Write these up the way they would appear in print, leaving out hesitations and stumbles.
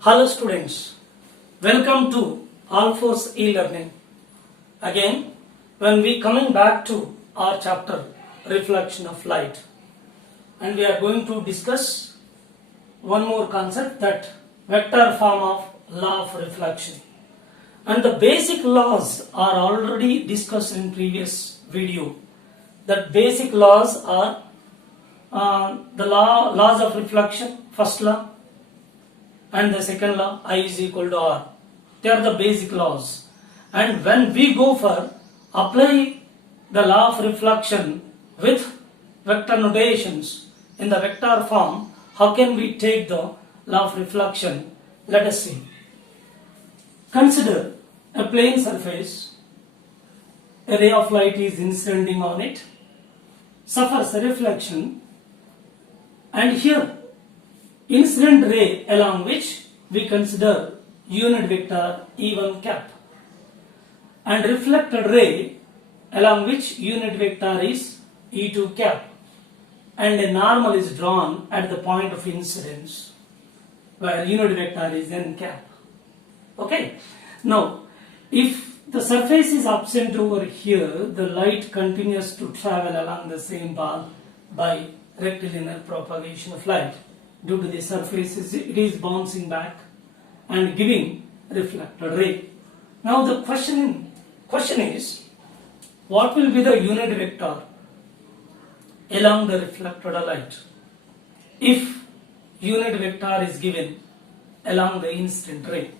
Hello students, welcome to All Force e-learning. Again, when we coming back to our chapter reflection of light, and we are going to discuss one more concept, that vector form of law of reflection. And the basic laws are already discussed in previous video. That basic laws are the laws of reflection, first law, and the second law, I is equal to R. They are the basic laws. And when we go for apply the law of reflection with vector notations in the vector form, how can we take the law of reflection? Let us see. Consider a plane surface. A ray of light is incidenting on it, suffers a reflection, and here incident ray along which we consider unit vector E1 cap, and reflected ray along which unit vector is E2 cap, and a normal is drawn at the point of incidence where unit vector is n cap. Okay. Now, if the surface is absent over here, the light continues to travel along the same path by rectilinear propagation of light. Due to the surface, it is bouncing back and giving reflected ray. Now the question is, what will be the unit vector along the reflected light if unit vector is given along the incident ray?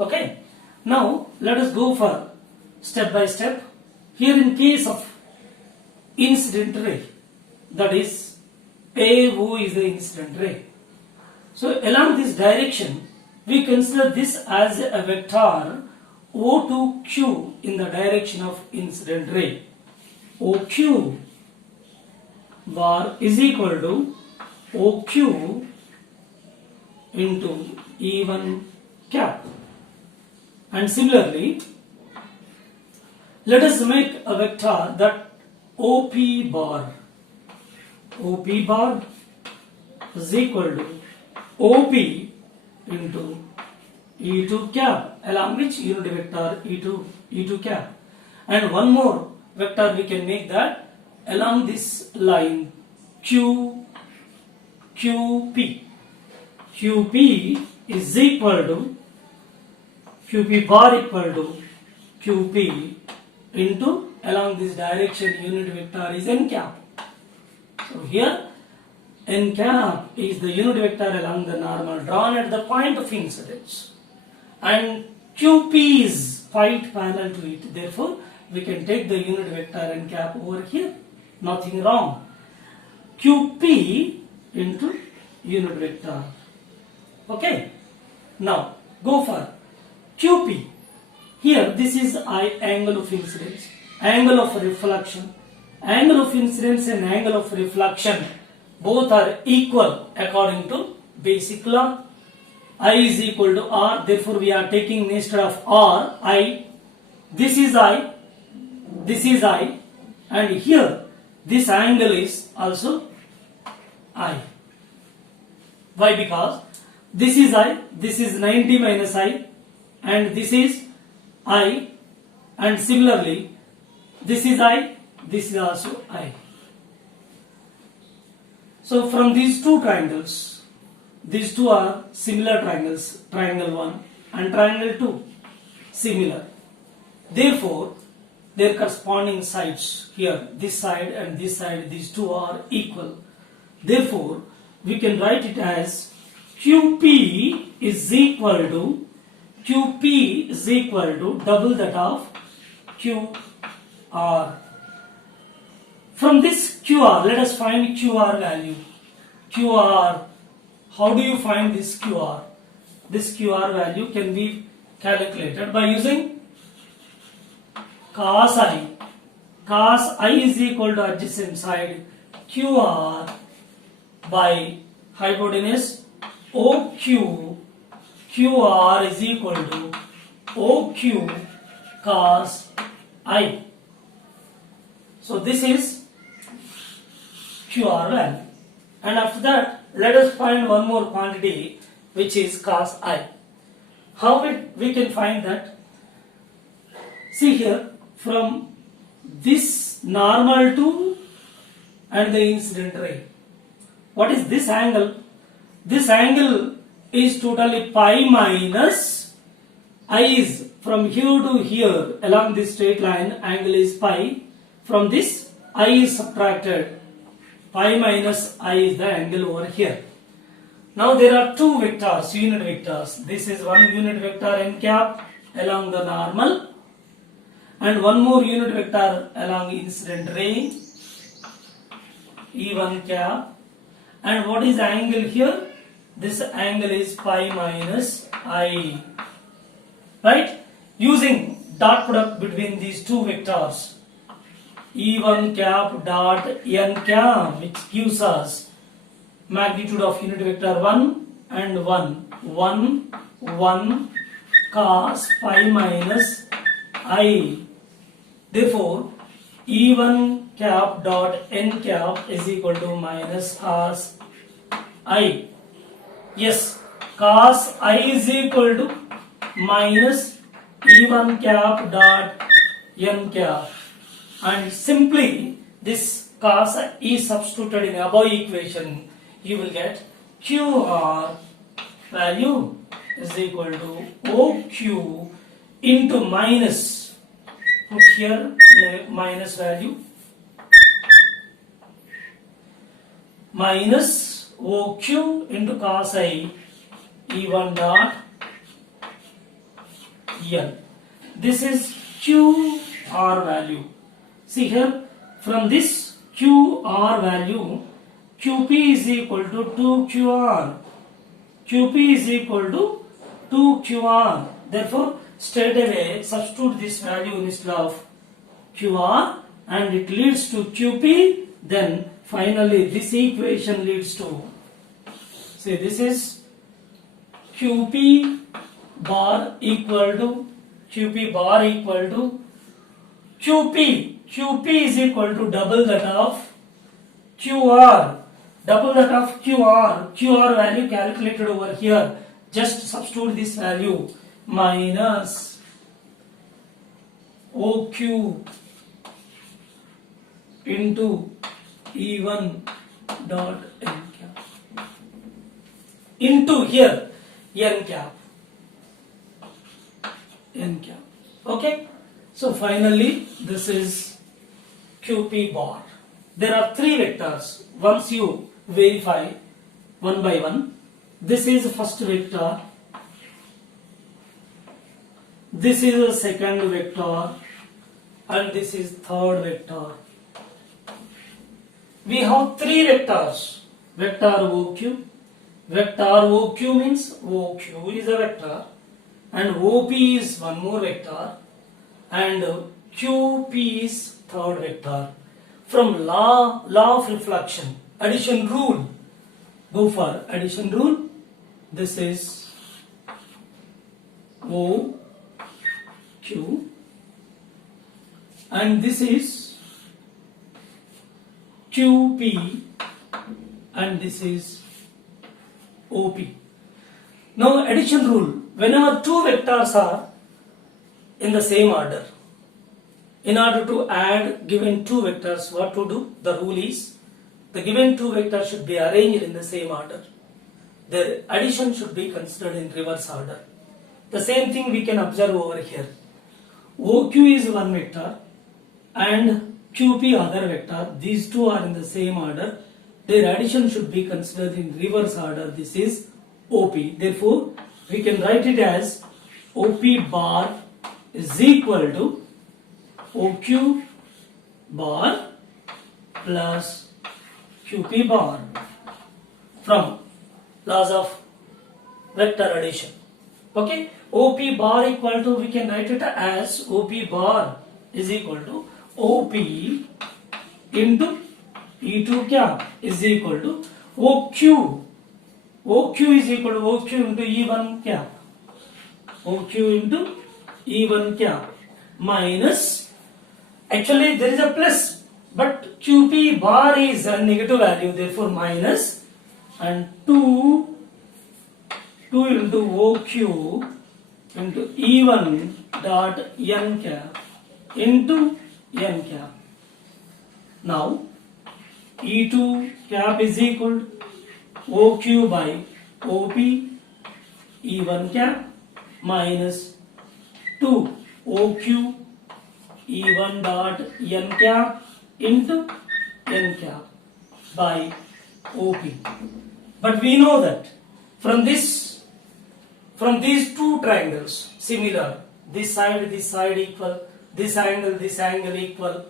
Okay. Now let us go for step by step. Here in case of incident ray, that is AO is the incident ray. So along this direction, we consider this as a vector O to Q in the direction of incident ray. OQ bar is equal to OQ into E1 cap. And similarly, let us make a vector that OP bar is equal to OP into E2 cap, along which unit vector E2 cap. And one more vector we can make, that along this line QP is equal to QP bar equal to QP into, along this direction unit vector is n cap. So here n cap is the unit vector along the normal drawn at the point of incidence, and QP is quite parallel to it. Therefore, we can take the unit vector n cap over here. Nothing wrong. QP into unit vector. Okay. Now go for QP. Here this is I angle of incidence, angle of reflection. Angle of incidence and angle of reflection both are equal according to basic law. I is equal to R. Therefore, we are taking instead of R, I. This is I, and here this angle is also I. Why? Because this is I, this is 90 minus I, and this is I, and similarly this is I, this is also I. So from these two triangles, these two are similar triangles, triangle 1 and triangle 2, similar. Therefore, their corresponding sides here, this side and this side, these two are equal. Therefore, we can write it as QP is equal to double that of QR. From this QR, let us find QR value. QR, how do you find this QR? This QR value can be calculated by using cos I. Cos I is equal to adjacent side QR by hypotenuse OQ. QR is equal to OQ cos I. So this is QR value. And after that, let us find one more quantity, which is cos I. How we can find that? See here, from this normal to and the incident ray. What is this angle? This angle is totally pi minus I is from here to here along this straight line, angle is pi. From this I is subtracted. Pi minus I is the angle over here. Now there are two vectors, unit vectors. This is one unit vector n cap along the normal and one more unit vector along incident ray E1 cap. And what is the angle here? This angle is pi minus I. Right? Using dot product between these two vectors, E1 cap dot n cap, which gives us magnitude of unit vector 1 and 1 cos pi minus I. Therefore, E1 cap dot n cap is equal to minus cos I. Yes, cos I is equal to minus E1 cap dot n cap, and simply this cos is substituted in above equation. You will get QR value is equal to OQ into minus, put here minus value, minus OQ into cos I E1 dot N. This is QR value. See here, from this QR value, QP is equal to 2QR. QP is equal to 2QR. Therefore, straight away substitute this value instead of QR and it leads to QP. Then finally this equation leads to, say this is QP bar equal to QP is equal to double that of QR. Double that of QR value calculated over here. Just substitute this value, minus OQ into E1 dot n cap into here n cap. Okay, so finally this is QP bar. There are three vectors. Once you verify one by one, this is the first vector, this is the second vector, and this is third vector. We have three vectors. Vector OQ. Vector OQ means OQ is a vector and OP is one more vector and QP is third vector. From law of reflection, addition rule, go for addition rule. This is OQ and this is QP and this is OP. Now addition rule, whenever two vectors are in the same order, in order to add given two vectors, what to do? The rule is the given two vectors should be arranged in the same order. Their addition should be considered in reverse order. The same thing we can observe over here. OQ is one vector and QP other vector. These two are in the same order. Their addition should be considered in reverse order. This is OP. Therefore, we can write it as OP bar is equal to OQ bar plus QP bar from laws of vector addition. Okay, OP bar equal to, we can write it as OP bar is equal to OP into E2 cap is equal to OQ. OQ is equal to OQ into E1 cap. OQ into E1 cap minus, actually there is a plus, but QP bar is a negative value, therefore minus, and 2 2 into OQ into E1 dot n cap into n cap. Now E2 cap is equal to OQ by OP E1 cap minus 2 OQ E1 dot n cap into n cap by OP. But we know that from these two triangles similar, this side equal, this angle equal,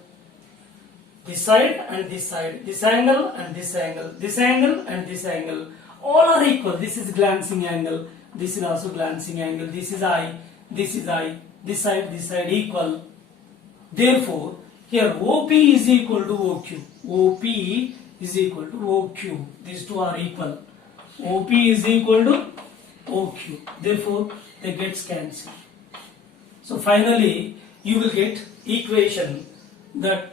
this side and this side, this angle and this angle, this angle and this angle, all are equal. This is glancing angle, this is also glancing angle, this is I, this is I, this side equal. Therefore, here OP is equal to OQ. OP is equal to OQ. These two are equal. OP is equal to OQ. Therefore, they get cancelled. So finally, you will get equation that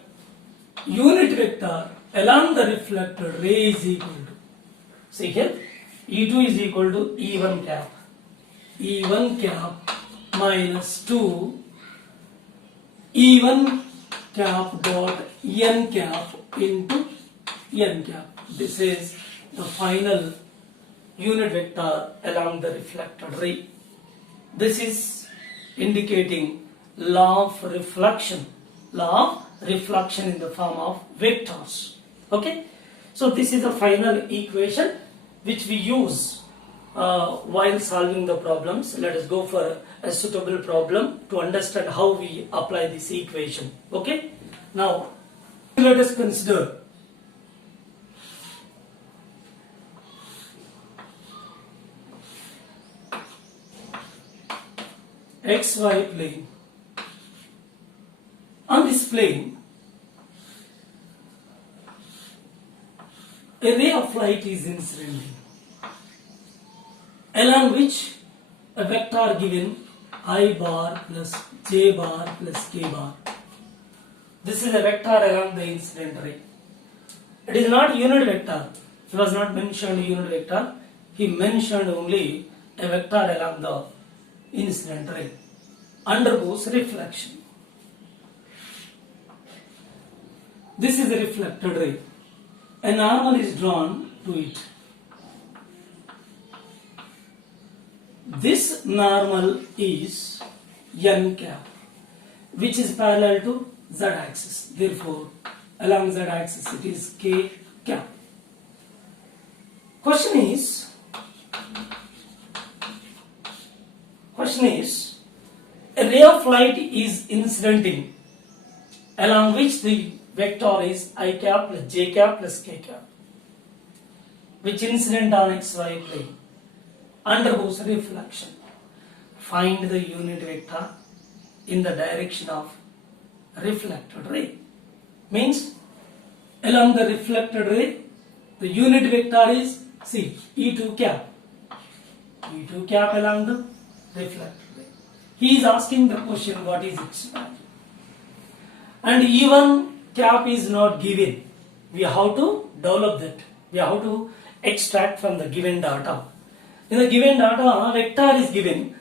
unit vector along the reflected ray is equal to, see here, E2 is equal to E1 cap. E1 cap minus 2 E1 cap dot n cap into n cap. This is the final unit vector along the reflected ray. This is indicating law of reflection. Law of reflection in the form of vectors. Okay. So this is the final equation which we use while solving the problems. Let us go for a suitable problem to understand how we apply this equation. Okay. Now let us consider XY plane. On this plane, a ray of light is incident, along which a vector given I bar plus J bar plus K bar. This is a vector along the incident ray. It is not unit vector. He was not mentioned unit vector. He mentioned only a vector along the incident ray. Undergoes reflection. This is a reflected ray. A normal is drawn to it. This normal is n cap, which is parallel to z axis. Therefore, along z axis it is k cap. Question is, a ray of light is incidenting, along which the vector is I cap plus j cap plus k cap, which incident on xy plane, undergoes reflection. Find the unit vector in the direction of reflected ray. Means along the reflected ray, the unit vector is see E2 cap. E2 cap along the reflected ray. He is asking the question, what is its value? And E1 cap is not given. We have to develop that. We have to extract from the given data. In the given data, vector is given.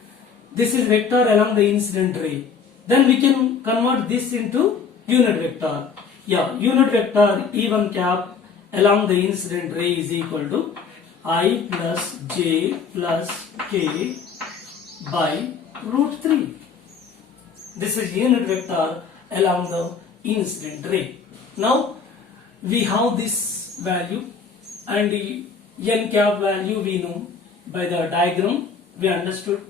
This is vector along the incident ray. Then we can convert this into unit vector. Yeah, unit vector E1 cap along the incident ray is equal to I plus j plus k by root 3. This is unit vector along the incident ray. Now we have this value, and the n cap value we know by the diagram. We understood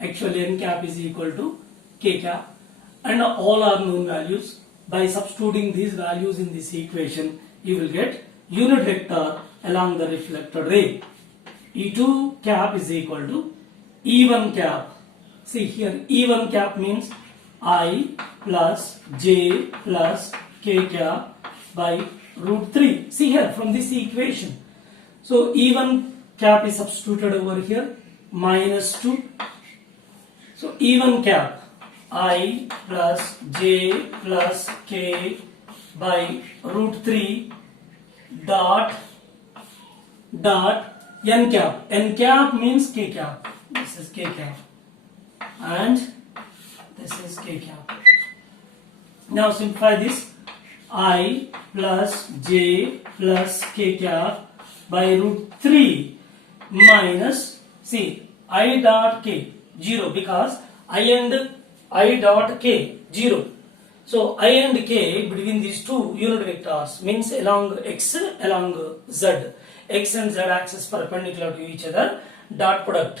actually n cap is equal to k cap, and all are known values. By substituting these values in this equation, you will get unit vector along the reflected ray. E2 cap is equal to E1 cap. See here, E1 cap means I plus j plus k cap by root 3. See here from this equation. So E1 cap is substituted over here, minus 2. So E1 cap I plus j plus k by root 3 dot n cap. N cap means k cap. is k cap, and this is k cap. Now simplify this. I plus j plus k cap by root 3 minus, see, I dot k 0, because I and I dot k 0. So I and k between these two unit vectors means along x, along z, x and z axis perpendicular to each other, dot product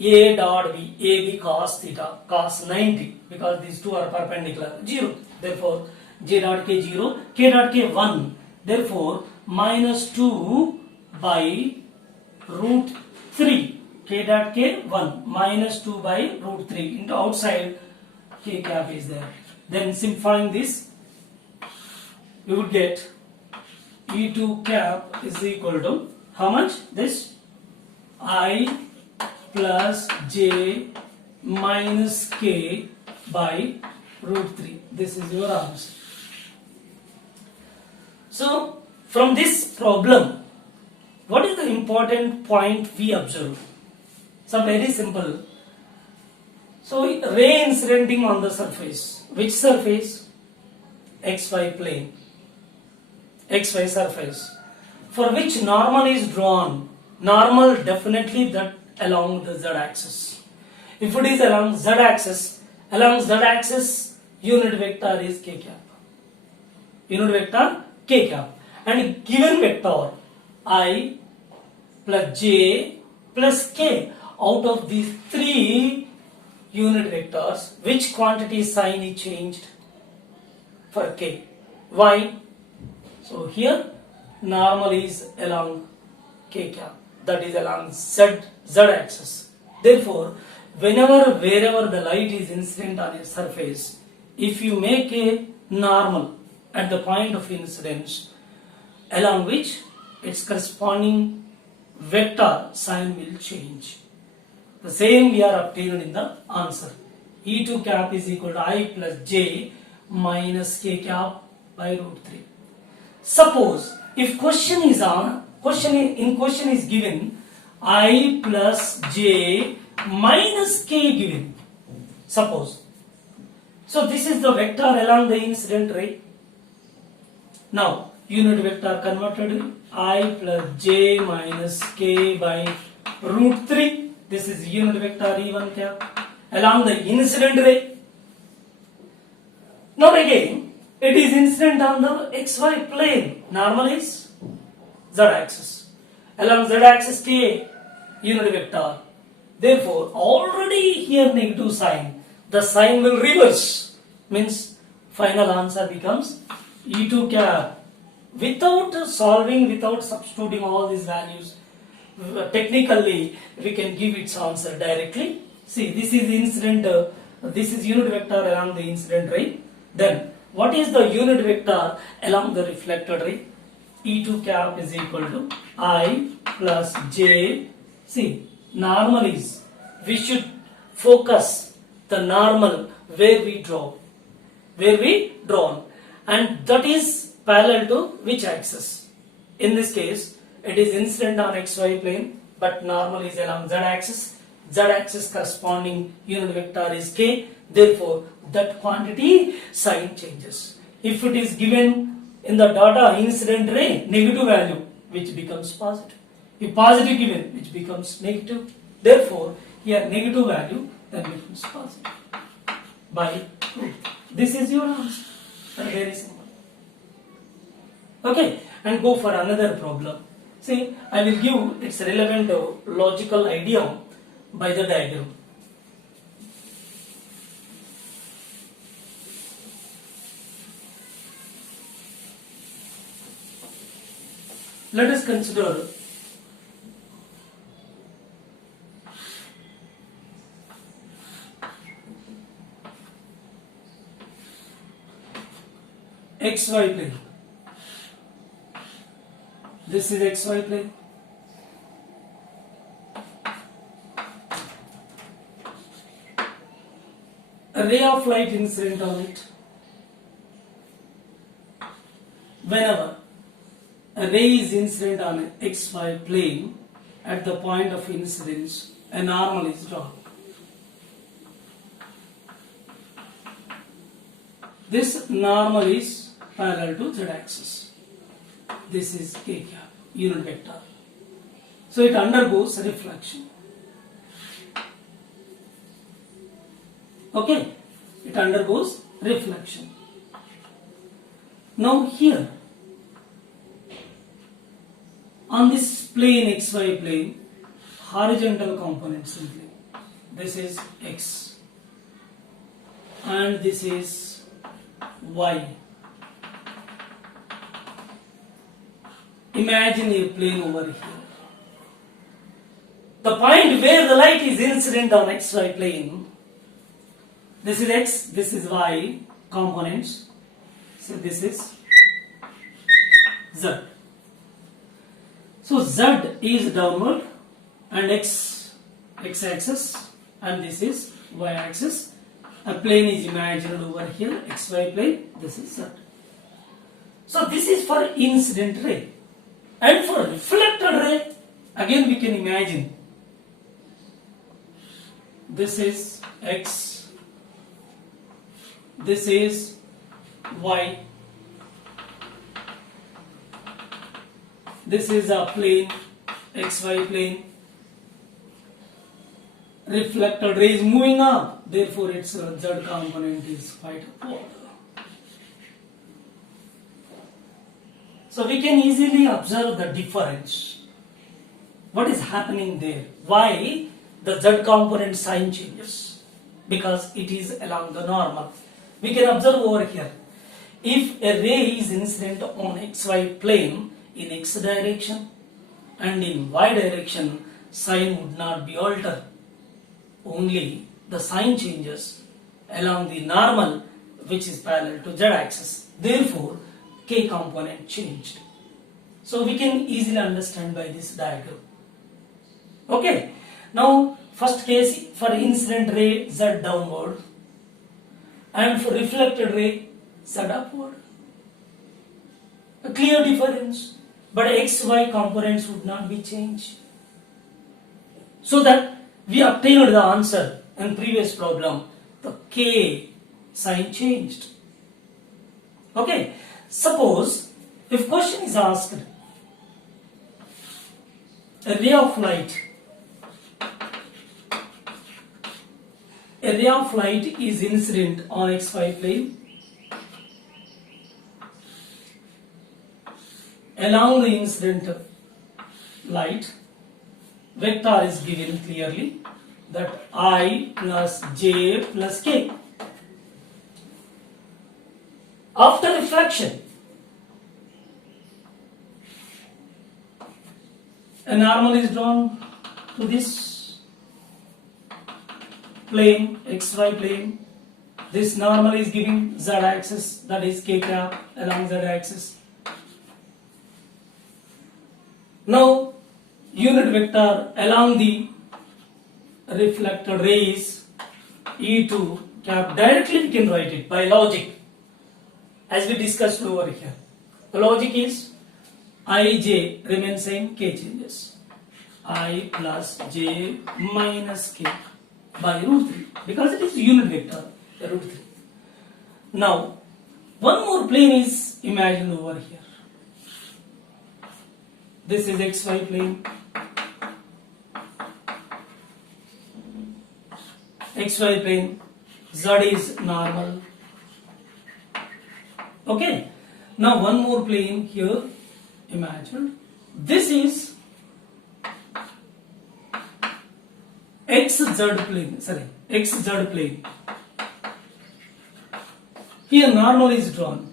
a dot b, ab cos theta, cos 90, because these two are perpendicular, 0. Therefore j dot k 0, k dot k 1. Therefore minus 2 by root 3, k dot k 1 minus 2 by root 3 into outside k cap is there. Then simplifying this, you would get E2 cap is equal to how much? This I plus j minus k by root 3. This is your answer. So from this problem, what is the important point we observe? So very simple. So ray incidenting on the surface. Which surface? XY plane. XY surface. For which normal is drawn. Normal definitely that along the z-axis. If it is along z-axis, unit vector is k cap. Unit vector k cap. And given vector I plus j plus k, out of these three unit vectors, which quantity sign is changed for k? Why? So here normal is along k cap, that is along z axis. Therefore wherever the light is incident on a surface, if you make a normal at the point of incidence, along which its corresponding vector sign will change. The same we are obtained in the answer. E2 cap is equal to I plus j minus k cap by root 3. Suppose if question is given I plus j minus k given. Suppose. So this is the vector along the incident ray. Now unit vector converted I plus j minus k by root 3. This is unit vector E1 cap along the incident ray. Now again, it is incident on the xy plane. Normal is z-axis. Along z-axis k, unit vector. Therefore, already here negative sign. The sign will reverse. Means final answer becomes E2 cap. Without solving, without substituting all these values, technically we can give its answer directly. See, this is incident, this is unit vector along the incident ray. Then what is the unit vector along the reflected ray? E2 cap is equal to I plus j. See, normal is, we should focus the normal where we draw, and that is parallel to which axis? In this case, it is incident on xy plane, but normal is along z-axis. Z-axis corresponding unit vector is k. Therefore, that quantity sign changes. If it is given in the data incident ray, negative value, which becomes positive. If positive given, which becomes negative. Therefore, here negative value then becomes positive. By root. This is your answer. Very simple. Okay, and go for another problem. See, I will give its relevant logical idea by the diagram. Let us consider XY plane. This is XY plane. A ray of light incident on it. Whenever a ray is incident on an XY plane at the point of incidence, a normal is drawn. This normal is parallel to z-axis. This is k cap, unit vector. So it undergoes reflection. Okay, it undergoes reflection. Now here, on this plane, xy plane, horizontal component simply. This is x and this is y. Imagine a plane over here. The point where the light is incident on xy plane, this is x, this is y components, so this is z. So z is downward and x axis and this is y axis. A plane is imagined over here, xy plane, this is z. So this is for incident ray. And for reflected ray, again we can imagine this is x, this is y, this is a plane, xy plane. Reflected ray is moving up, therefore its z component is quite upward. So we can easily observe the difference. What is happening there? Why the z component sign changes? Because it is along the normal. We can observe over here. If a ray is incident on xy plane in x direction and in y direction, sign would not be altered. Only the sign changes along the normal, which is parallel to z axis. Therefore, k component changed. So we can easily understand by this diagram. Okay. Now first case for incident ray z downward and for reflected ray z upward. A clear difference, but x y components would not be changed. So that we obtained the answer in previous problem. The k sign changed. Okay. Suppose if question is asked, a ray of light is incident on xy plane. Along the incident light, vector is given clearly that I plus j plus k. After reflection, a normal is drawn to this plane, xy plane. This normal is giving z axis, that is k cap along z axis. Now, unit vector along the reflected rays E2 cap, directly we can write it by logic as we discussed over here. The logic is Ij remains same, k changes. I plus j minus k by root 3 because it is unit vector, root 3. Now, one more plane is imagined over here. This is xy plane. XY plane, z is normal. Okay. Now one more plane here. Imagine this is xz plane. Here normal is drawn.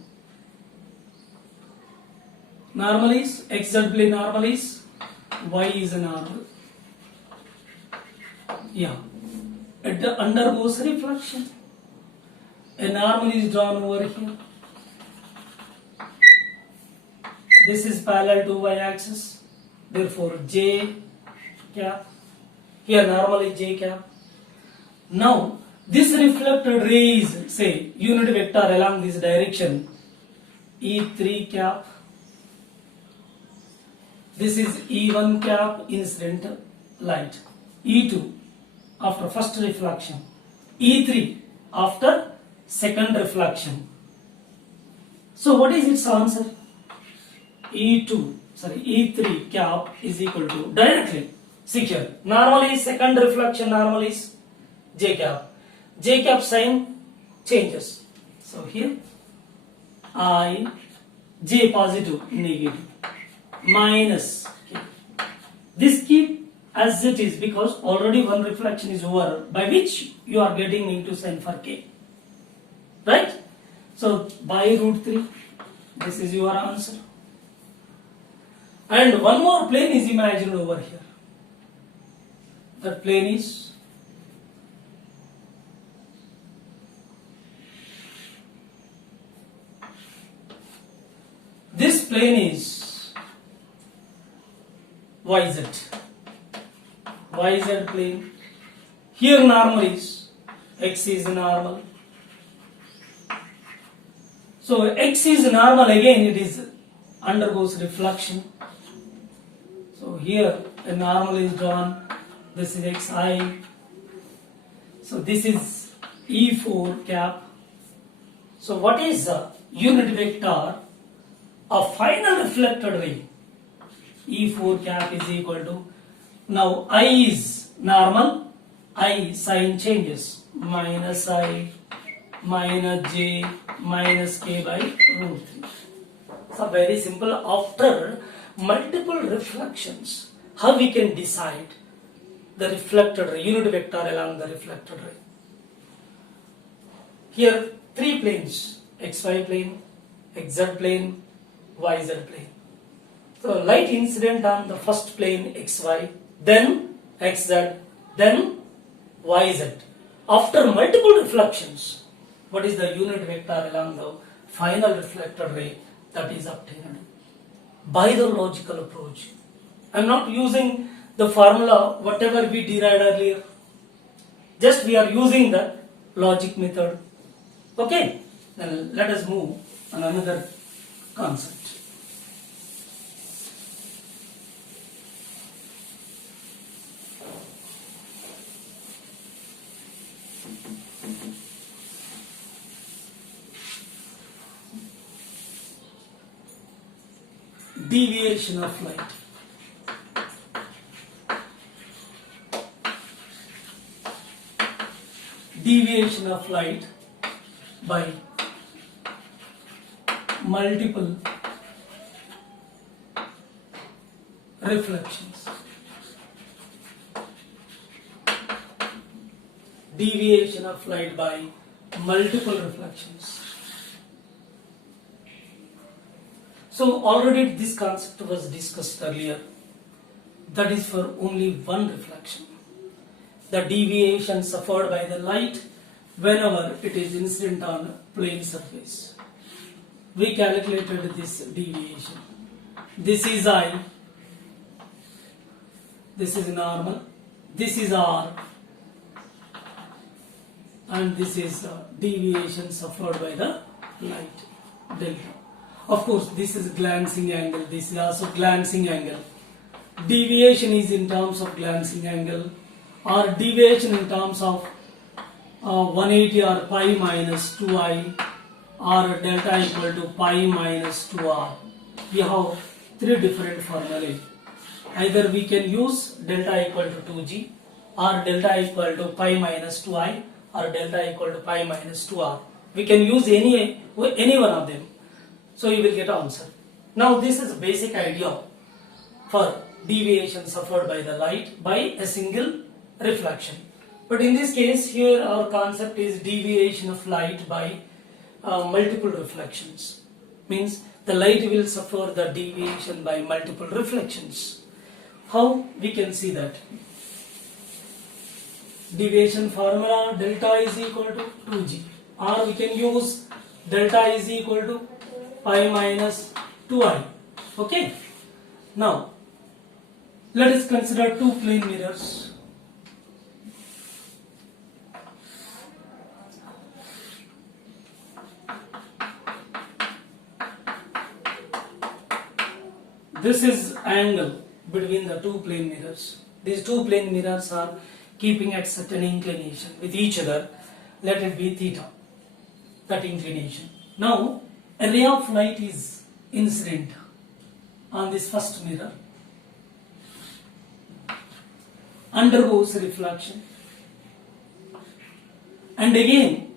Normal is xz plane. Normal is y is a normal. Yeah. It undergoes reflection. A normal is drawn over here. This is parallel to y-axis. Therefore, j cap. Here normal is j cap. Now, this reflected ray is, say, unit vector along this direction, E3 cap. This is E1 cap incident light. E2 after first reflection, E3 after second reflection. So what is its answer? E3 cap is equal to, directly see here, normal is second reflection, normal is J cap. J cap sign changes. So here I, J positive, negative, minus K. This keep as it is because already one reflection is over, by which you are getting negative sign for K. Right? So by root 3, this is your answer. And one more plane is imagined over here. That plane is this plane is YZ plane. Here normal is X is normal. So X is normal, again it is undergoes reflection. So here a normal is drawn. This is Xi. So this is E4 cap. So what is the unit vector of final reflected ray? E4 cap is equal to, now I is normal, I sign changes, minus I, minus J, minus K by root 3. So very simple. After multiple reflections, how we can decide the reflected ray, unit vector along the reflected ray? Here three planes, XY plane, XZ plane, YZ plane. So light incident on the first plane XY, then XZ, then YZ. After multiple reflections, what is the unit vector along the final reflected ray? That is obtained by the logical approach. I am not using the formula whatever we derived earlier. Just we are using the logic method. Okay, then let us move on another concept. Deviation of light. Deviation of light by multiple reflections. Deviation of light by multiple reflections. So already this concept was discussed earlier. That is for only one reflection. The deviation suffered by the light whenever it is incident on a plane surface. We calculated this deviation. This is I, this is normal, this is R, and this is deviation suffered by the light, delta. Of course, this is glancing angle, this is also glancing angle. Deviation is in terms of glancing angle, or deviation in terms of 180 or pi minus 2i, or delta equal to pi minus 2r. We have three different formulae. Either we can use delta equal to 2g, or delta equal to pi minus 2i, or delta equal to pi minus 2r. We can use any one of them. So you will get answer. Now this is a basic idea for deviation suffered by the light by a single reflection. But in this case here our concept is deviation of light by multiple reflections. Means the light will suffer the deviation by multiple reflections. How we can see that? Deviation formula, delta is equal to 2g, or we can use delta is equal to pi minus 2i. Okay. Now let us consider two plane mirrors. This is angle between the two plane mirrors. These two plane mirrors are keeping at certain inclination with each other. Let it be theta, that inclination. Now, a ray of light is incident on this first mirror, undergoes reflection, and again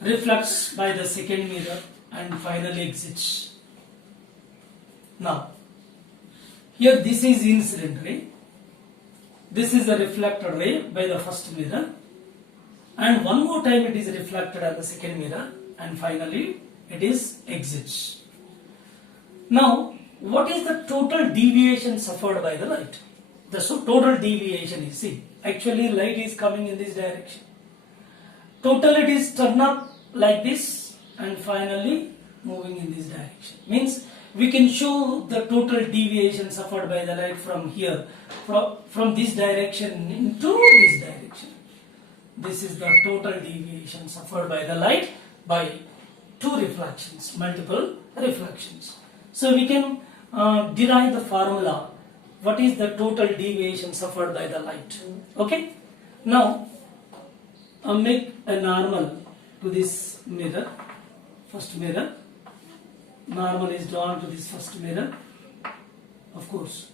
reflects by the second mirror and finally exits. Now, here this is incident ray, this is the reflected ray by the first mirror, and one more time it is reflected on the second mirror and finally it is exits. Now, what is the total deviation suffered by the light? The total deviation is, see, actually light is coming in this direction. Total it is turned up like this and finally moving in this direction. Means we can show the total deviation suffered by the light from here, from this direction into this direction. This is the total deviation suffered by the light by two reflections, multiple reflections. So we can derive the formula. What is the total deviation suffered by the light? Okay. Now, make a normal to this mirror, first mirror. Normal is drawn to this first mirror, of course.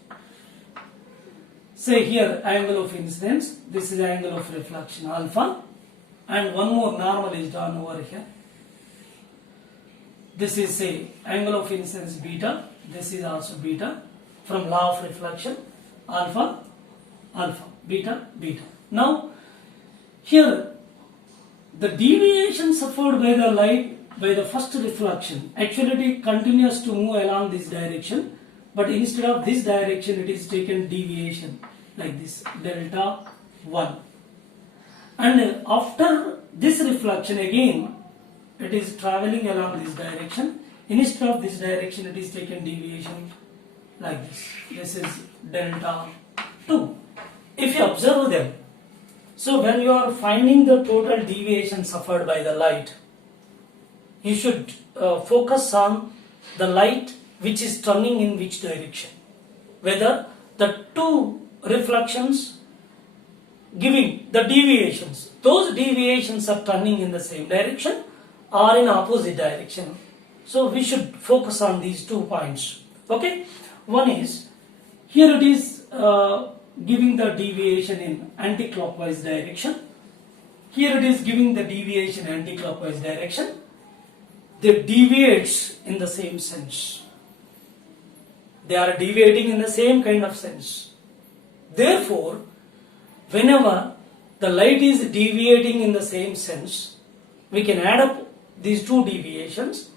Say here angle of incidence, this is angle of reflection alpha, and one more normal is drawn over here. This is, say, angle of incidence beta, this is also beta, from law of reflection, alpha, alpha, beta, beta. Now, here the deviation suffered by the light by the first reflection, actually it continues to move along this direction, but instead of this direction it is taken deviation like this, delta 1. And after this reflection again it is traveling along this direction, instead of this direction it is taken deviation like this. This is delta 2. If you observe them, so when you are finding the total deviation suffered by the light, you should focus on the light which is turning in which direction. Whether the two reflections giving the deviations, those deviations are turning in the same direction or in opposite direction. So we should focus on these 2 points. Okay. One is, here it is giving the deviation in anti-clockwise direction. Here it is giving the deviation anti-clockwise direction. They deviates in the same sense. They are deviating in the same kind of sense. Therefore, whenever the light is deviating in the same sense, we can add up these two deviations,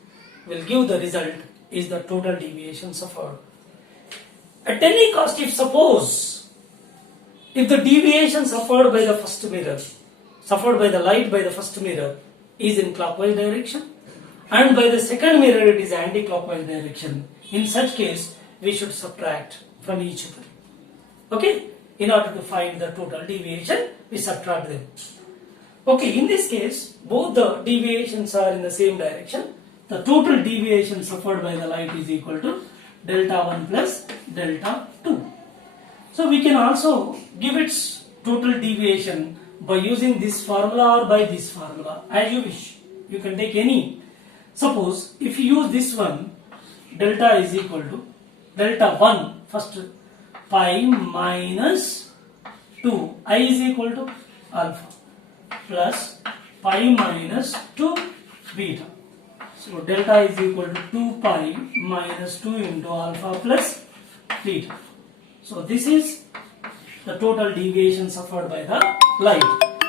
will give the result is the total deviation suffered. At any cost, if suppose, if the deviation suffered by the first mirror, suffered by the light by the first mirror is in clockwise direction, and by the second mirror it is anti-clockwise direction, in such case we should subtract from each other. Okay, in order to find the total deviation we subtract them. Okay, in this case both the deviations are in the same direction. The total deviation suffered by the light is equal to delta 1 plus delta 2. So we can also give its total deviation by using this formula or by this formula, as you wish. You can take any. Suppose if you use this one, delta is equal to delta 1, first pi minus 2, I is equal to alpha, plus pi minus 2 beta. So delta is equal to 2 pi minus 2 into alpha plus beta. So this is the total deviation suffered by the light.